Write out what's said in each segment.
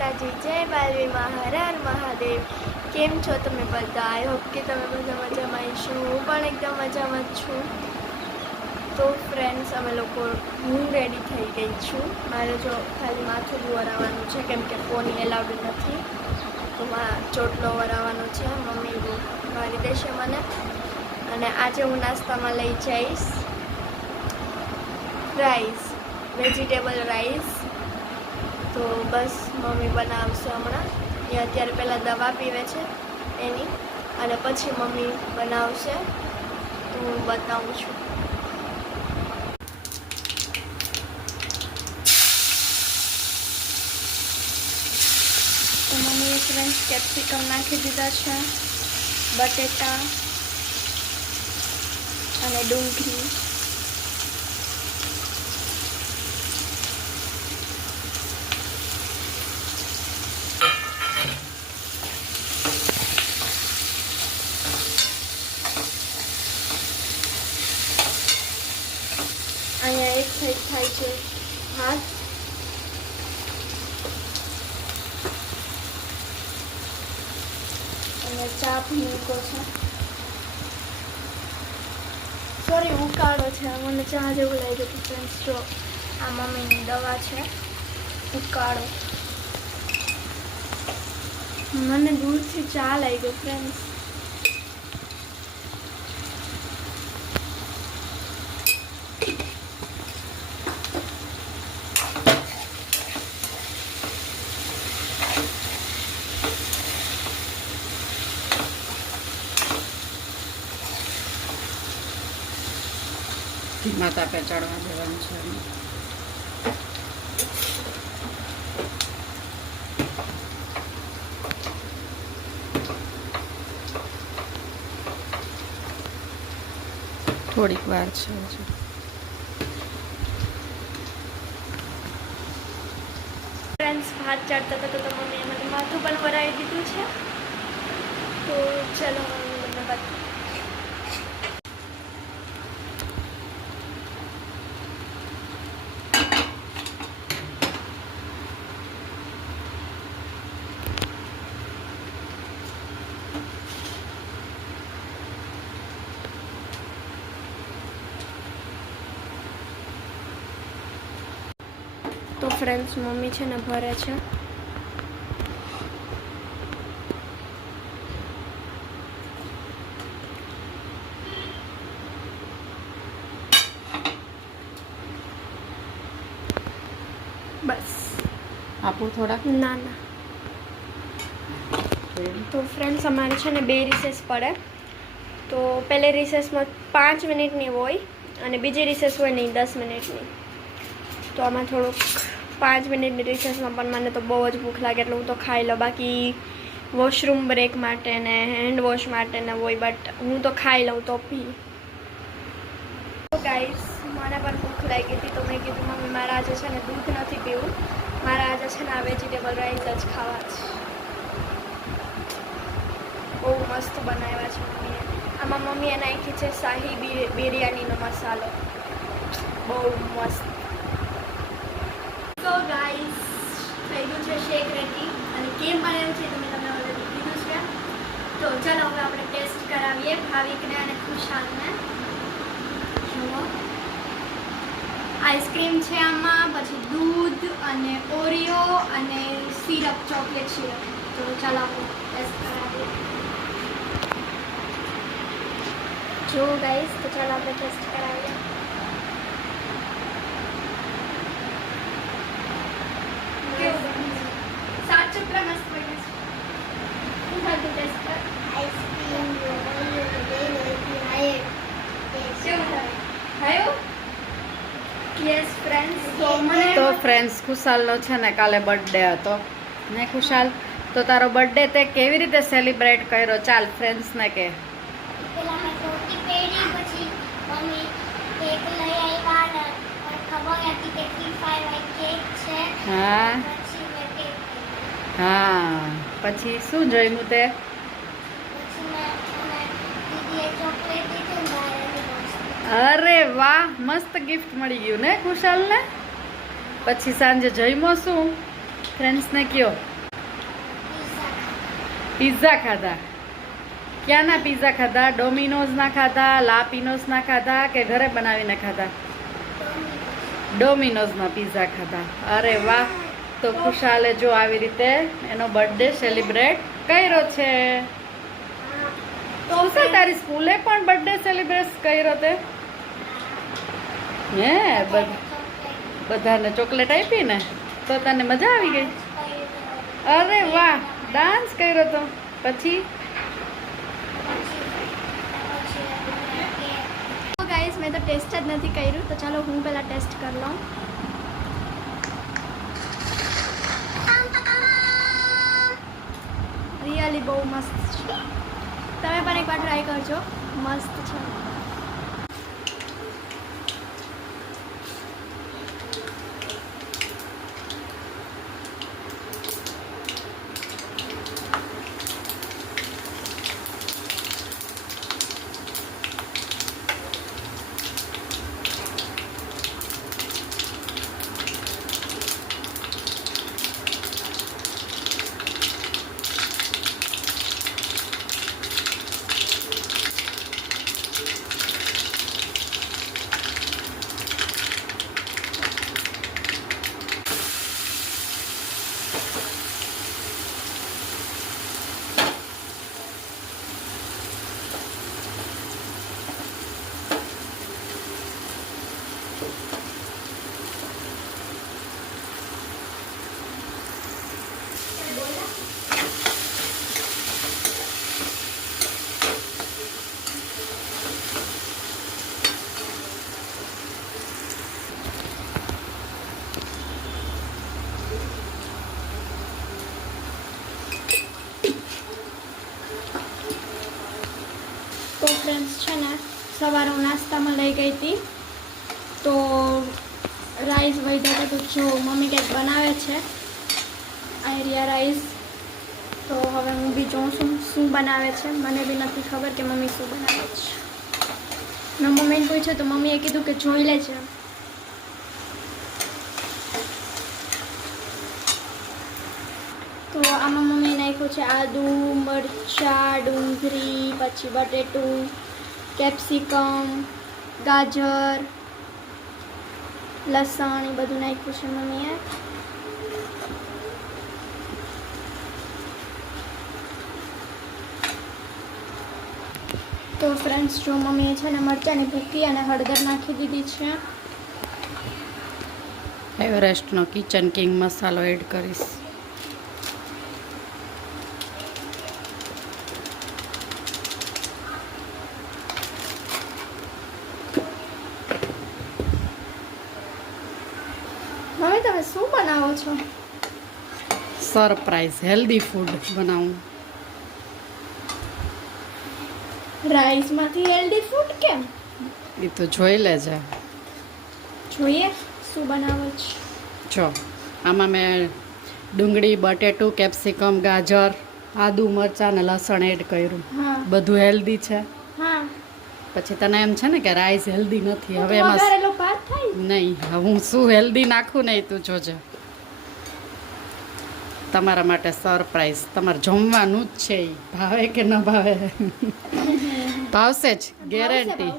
માતાજી, જય બાલવી મહારાજ મહાદેવ। કેમ છો તમે બધા? આઈ હોપ કે તમે બધા મજામાં હશો। હું પણ એકદમ મજામાં જ છું। તો ફ્રેન્ડ્સ, અમે લોકો હું રેડી થઈ ગઈ છું। મારે જો ખાલી માથું જ વરાવવાનું છે, કેમ કે ફોન એલાઉડ નથી, તો ચોટલો વરાવવાનો છે। મમ્મી વારી દેશે મને। અને આજે હું નાસ્તામાં લઈ જઈશ રાઈસ, વેજીટેબલ રાઈસ। તો બસ મમ્મી બનાવશે હમણાં। એ અત્યારે પહેલાં દવા પીવે છે એની, અને પછી મમ્મી બનાવશે, તો હું બતાવું છું। તો મમ્મીએ ફ્રેન્ડ્સ કેપ્સિકમ નાખી દીધા છે, બટેટા અને ડુંગળી। અહીંયા એક સાઈડ થાય છે ભાત, અને ચા મૂકો છે, સોરી ઉકાળો છે, મને ચા જેવું લાગ્યું હતું ફ્રેન્ડ્સ। જો આ મમ્મીની દવા છે, ઉકાળો। મને દૂરથી ચા લાગ્યો ફ્રેન્ડ્સ। ધીમા તાપે ચડવા દેવાનું છે। થોડીક વાર છે હજુ। ફ્રેન્ડ્સ, ભાત ચડતા હતા તો મમ્મીએ મને માથું પણ વરાવી દીધું છે। તો ચલો મમ્મી મને બતાવો। તો ફ્રેન્ડ્સ, મમ્મી છે ને ભરે છે। બસ આપું થોડાક? ના ના। તો ફ્રેન્ડ્સ, અમારે છે ને 2 રિસેસ પડે। તો પહેલી રિસેસમાં 5 મિનિટની હોય, અને બીજી રિસેસ હોય નહીં 10 મિનિટની। તો આમાં થોડુંક 5 મિનિટની રિસેસમાં પણ મને તો બહુ જ ભૂખ લાગે, એટલે હું તો ખાઈ લઉં। બાકી વોશરૂમ બ્રેક માટે ને હેન્ડ વોશ માટે ને હોય, બટ હું તો ખાઈ લઉં તો પી। તો ગાઈસ, મને પણ ભૂખ લાગી હતી, તો મેં કીધું મમ્મી મારે આજે છે ને દૂધ નથી પીવું, મારે આજે છે ને આ વેજીટેબલ રાઈસ જ ખાવા છે। બહુ મસ્ત બનાવ્યા છે મમ્મીએ। આમાં મમ્મીએ નાખી છે શાહી બિરયાનીનો મસાલો, બહુ મસ્ત। તો ગાઈસ, થઈ ગયું છે શેક રેડી, અને કેમ બનાવ્યું છે તમે ઓલરેડી કીધું છે। તો ચાલો હવે આપણે ટેસ્ટ કરાવીએ ભાવિકને અને ખુશાલને। જુઓ, આઈસ્ક્રીમ છે આમાં, પછી દૂધ અને ઓરિયો અને સિરપ, ચોકલેટ સિરપ। તો ચાલો આપણે ટેસ્ટ કરાવીએ। જો ગાઈસ, તો ચાલો આપણે ટેસ્ટ કરાવીએ। સાચું મસ્ત બને છે। હું ખાધું ટેસ્ટ કર। આઈસ્ક્રીમ યસ ફ્રેન્ડ્સ, તો ફ્રેન્ડ્સ, ખુશાલનો છે ને કાલે બર્થડે હતો ને ખુશાલ, તો તારો બર્થડે તે કેવી રીતે સેલિબ્રેટ કર્યો? ચાલ ફ્રેન્ડ્સને કે। પેલા મેં ધોતી પહેરી, પછી મમ્મી કેક લઈ આવ્યા ને ખબર હતી કે T5 કેક છે। હા પછી મેં કેક હા, પછી શું જમ્યું તે? પછી મેં દીદીએ ચોકલેટ દીધી ને અરે વાહ, મસ્ત ગિફ્ટ મળી ગયું ને ખુશાલને। પછી સાંજે જમ્યો શું? ફ્રેન્ડ્સને કયો। પિઝા ખાધા. ક્યાંના પિઝા ખાધા? ડોમિનોઝના ખાધા, લા પિનોઝના ખાધા કે ઘરે બનાવીને ખાધા? ડોમિનોઝના પિઝા ખાધા. અરે વાહ. તો ખુશાલે જો આવી રીતે એનો બર્થડે સેલિબ્રેટ કર્યો છે. તો શું તારી સ્કૂલે પણ બર્થડે સેલિબ્રેટ કર્યો તે? હે બધાને ચોકલેટ આપી ને તો તને મજા આવી ગઈ? અરે વાહ. ડાન્સ કર્યો તો પછી? તો ગાઈસ મેં તો ટેસ્ટ જ નથી કર્યું, તો ચાલો હું પહેલાં ટેસ્ટ કરી લઉં. રિયલી બહુ મસ્ત છે. તમે પણ એકવાર ટ્રાય કરજો, મસ્ત છે. તો ફ્રેન્ડ્સ છે ને, સવારે હું નાસ્તામાં લઈ ગઈ હતી તો રાઈસ વધ્યા હતા, તો જો મમ્મી કંઈક બનાવે છે આયરિયા રાઈસ. તો હવે હું બી જોઉં શું બનાવે છે. મને બી નથી ખબર કે મમ્મી શું બનાવે છે. મેં મમ્મીને પૂછ્યું તો મમ્મીએ કીધું કે જોઈ લેજે. તો આમાં મમ્મીએ નાખ્યું છે આદુ, મરચાં, ડુંગળી, પછી બટેટું, કેપ્સિકમ, ગાજર, લસણ, એ બધું નાખ્યું છે મમ્મીએ. તો ફ્રેન્ડ્સ જો મમ્મીએ છે ને મરચાંની ભૂકી અને હળદર નાખી દીધી છે. એવરેસ્ટનો કિચન કિંગ મસાલો એડ કરીશ. મમ્મી તમે શું બનાવો છો? સરપ્રાઈઝ હેલ્ધી ફૂડ બનાવું. રાઈસમાંથી હેલ્ધી ફૂડ કેમ? એ તો જોઈ લેજે. જોઈએ શું બનાવો છે. જો આમાં મેં ડુંગળી, બટેટું, કેપ્સિકમ, ગાજર, આદુ, મરચાં અને લસણ એડ કર્યું. હા બધું હેલ્ધી છે. હા. પછી તને એમ છે ને કે રાઈસ હેલ્ધી નથી, હવે એમાં વઘારેલો ભાત થાય. નહીં, હવે હું શું હેલ્ધી નાખું નહીં તું જોજે. તમારા માટે સરપ્રાઈઝ. તમારે જમવાનું જ છે. એ ભાવે કે ન ભાવે? ભાવશે જ, ગેરંટી.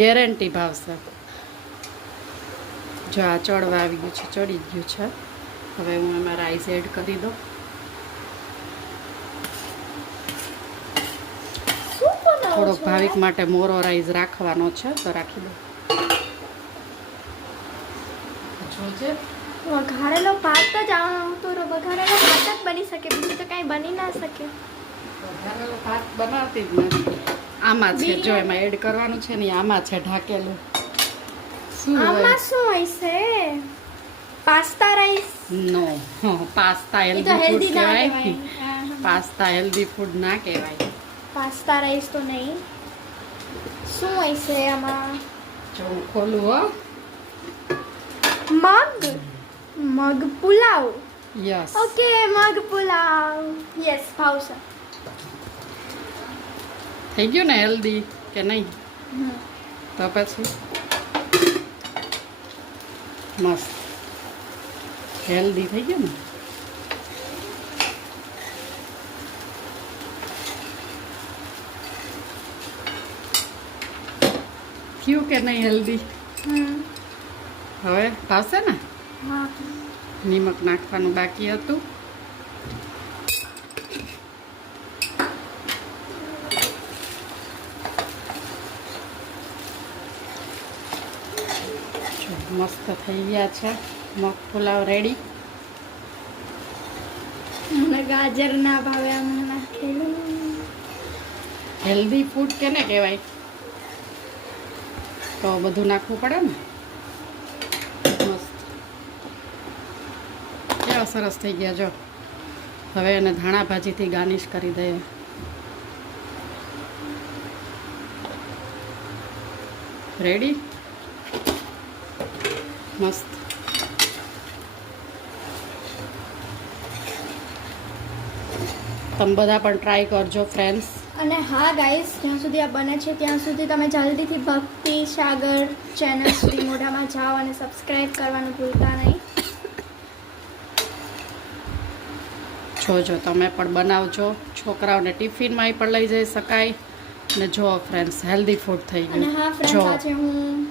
ગેરંટી ભાવશે. જો આ ચડવા આવી ગયું છે, ચડી ગયું છે. હવે હું એમાં રાઈસ એડ કરી દઉં. થોડોક ભાવિક માટે મોરો રાઈસ રાખવાનો છે તો રાખી દો. જોજે વઘારેલો ભાત જ આવતો વઘારેલો ભાત જ બની શકે, બીજું તો કાંઈ બની ના શકે. વઘારેલો ભાત બનાવતી જ નથી. આમાં છે જો એમાં એડ કરવાનું છે ને, આમાં છે ઢાકેલું. શું આમાં શું હોય છે? Pasta rice? નો, પાસ્તા એ તો હેલ્ધી ફૂડ હેલ્ધી ના કહેવાય. કહેવાય. પાસ્તા હેલ્ધી ફૂડ ના કહેવાય. પાસ્તા રાઈસ તો નહીં. શું હોય છે આમાં? જો હું ખોલું હો. મગ પુલાવ. યસ. ઓકે, મગ પુલાવ. યસ, ભાવશે. થઈ ગયું ને હેલ્ધી કે નહીં? તો પછી મસ્ત હેલ્ધી થઈ ગયું ને. થયું કે નહીં હેલ્ધી? હવે ભાવશે ને? હા. નિમક નાખવાનું બાકી હતું. જો મસ્ત થઈ ગયા છે મગ પુલાવ રેડી. મને ગાજર ના ભાવે આમાં નાખેલું. હેલ્ધી ફૂડ કેને કહેવાય? તો બધું નાખવું પડે ને. મસ્ત કેવા સરસ થઈ ગયા જો. હવે એને ધાણા ભાજીથી ગાર્નિશ કરી દઈએ. રેડી મસ્ત. તમે બધા પણ ટ્રાય કરજો ફ્રેન્ડ્સ. અને હા ગાઈસ, જ્યાં સુધી આ બને છે ત્યાં સુધી તમે જલ્દીથી ભક્તિ સાગર ચેનલ સુધી મોઢામાં જાઓ અને સબસ્ક્રાઇબ કરવાનું ભૂલતા નહીં. જોજો તમે પણ બનાવજો. છોકરાઓને ટિફિનમાં પણ લઈ જઈ શકાય. અને જો ફ્રેન્ડ્સ હેલ્ધી ફૂડ થઈ અને ગયું. હા ફ્રેન્ડ્સ, આજે હું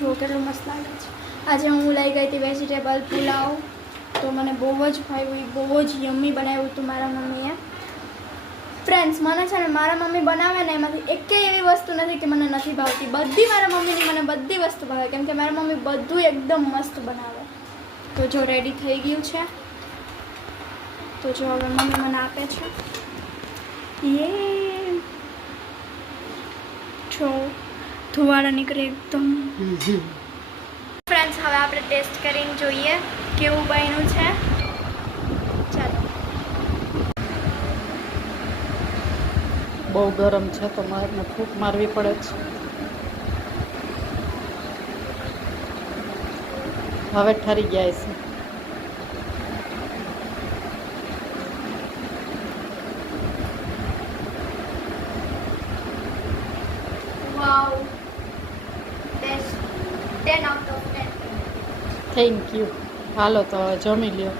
જો કેટલું મસ્ત લાગે છે. આજે હું લઈ ગઈ હતી વેજીટેબલ પુલાવ, તો મને બહુ જ ભાવ્યું. બહુ જ યમ્મી બનાવ્યું હતું મારા મમ્મીએ. ફ્રેન્ડ્સ, મને છે ને મારા મમ્મી બનાવે ને એમાંથી એકેય એવી વસ્તુ નથી કે મને નથી ભાવતી. બધી મારા મમ્મીની મને બધી વસ્તુ ભાવે, કેમ કે મારા મમ્મી બધું એકદમ મસ્ત બનાવે. તો જો રેડી થઈ ગયું છે, તો જો હવે મમ્મી મને આપે છે. યે જો ધુવાળા નીકળે એકદમ. ફ્રેન્ડ્સ, હવે આપણે ટેસ્ટ કરીને જોઈએ કેવું બન્યું છે. ચાલો. બહુ ગરમ છે તો મારે ફૂંક મારવી પડે છે. હવે ઠરી ગયા છે. Wow, best 10 out of 10. Thank you. હાલો તો હવે જમી લ્યો.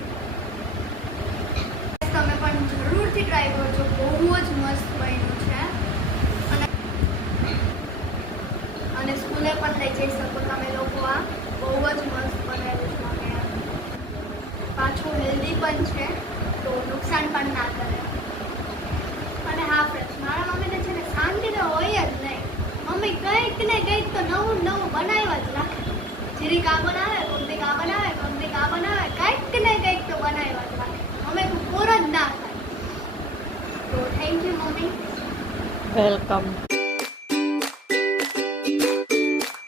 તમે પણ જરૂરથી ટ્રાય કરજો. બહુ જ મસ્ત બન્યું છે. અને સ્કૂલે પણ લઈ જઈ શકો તમે લોકો. આ બહુ જ મસ્ત બનાવ્યું છે અમે. પાછું હેલ્ધી પણ છે, તો નુકસાન પણ ના કરે. અને હા ફ્રેન્ડ્સ, મારા મમ્મીને છે ને શાંતિ તો હોય જ નહીં. મમ્મી કંઈક ને કંઈક તો નવું નવું બનાવ્યા જ રાખે. જીરીક આ બનાવે, કોઈક આ બનાવે, કોઈક આ બનાવે, કંઈક ને કંઈક તો બનાવ્યા જ રાખે. અમે તો પૂરો જ ના થાય. તો થેન્ક યુ મમ્મી. વેલકમ.